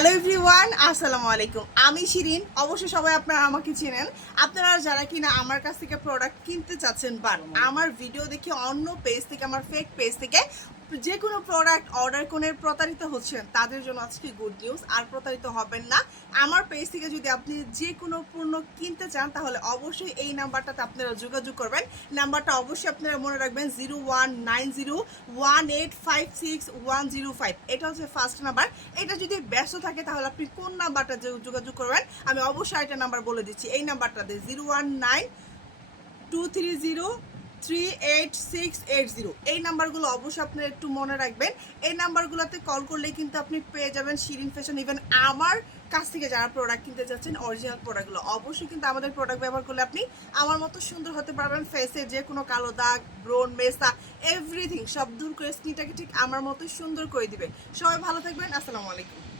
Hello everyone আসসালামু আলাইকুম। আমি শিরিন অবশ্যই সবাই আপনারা আমাকে চেনেন। আপনারা যারা কিনা আমার কাছ থেকে প্রোডাক্ট কিনতে চাচ্ছেন বাট আমার ভিডিও দেখে অন্য পেজ থেকে আমার ফেক পেজ থেকে যে কোনো প্রোডাক্ট অর্ডার করে প্রতারিত হচ্ছেন, তাদের জন্য আজকে গুড নিউজ আর প্রতারিত হবেন না। আমার পেজ থেকে যদি আপনি যে কোনো পণ্য কিনতে চান, তাহলে অবশ্যই এই নাম্বারটাতে আপনারা যোগাযোগ করবেন। নাম্বারটা অবশ্যই আপনারা মনে রাখবেন zero one nine zero one eight five six one zero five এটা হচ্ছে ফার্স্ট নাম্বার এটা যদি ব্যস্ত থাকে, তাহলে আপনি কোন নাম্বারটা যোগাযোগ করবেন, আমি অবশ্যই একটা নাম্বার বলে দিচ্ছি। এই নাম্বারটাতে zero one nine two three zero three eight six eight zero এই নাম্বারগুলো অবশ্যই আপনারা একটু মনে রাখবেন। এই নাম্বারগুলোতে কল করলেই কিন্তু আপনি পেয়ে যাবেন শিরিন ফ্যাশন ইভেন আমার কাছ থেকে যারা প্রোডাক্ট কিনতে যাচ্ছেন অরিজিনাল প্রোডাক্টগুলো অবশ্যই কিন্তু আমাদের প্রোডাক্ট ব্যবহার করলে আপনি আমার মতো সুন্দর হতে পারবেন ফেসে যে কোনো কালো দাগ, ব্রোন, মেসা এভরিথিং সব দূর করে স্কিনটাকে ঠিক আমার মতো সুন্দর করে দিবে। সবাই ভালো থাকবেন, আসসালামু আলাইকুম।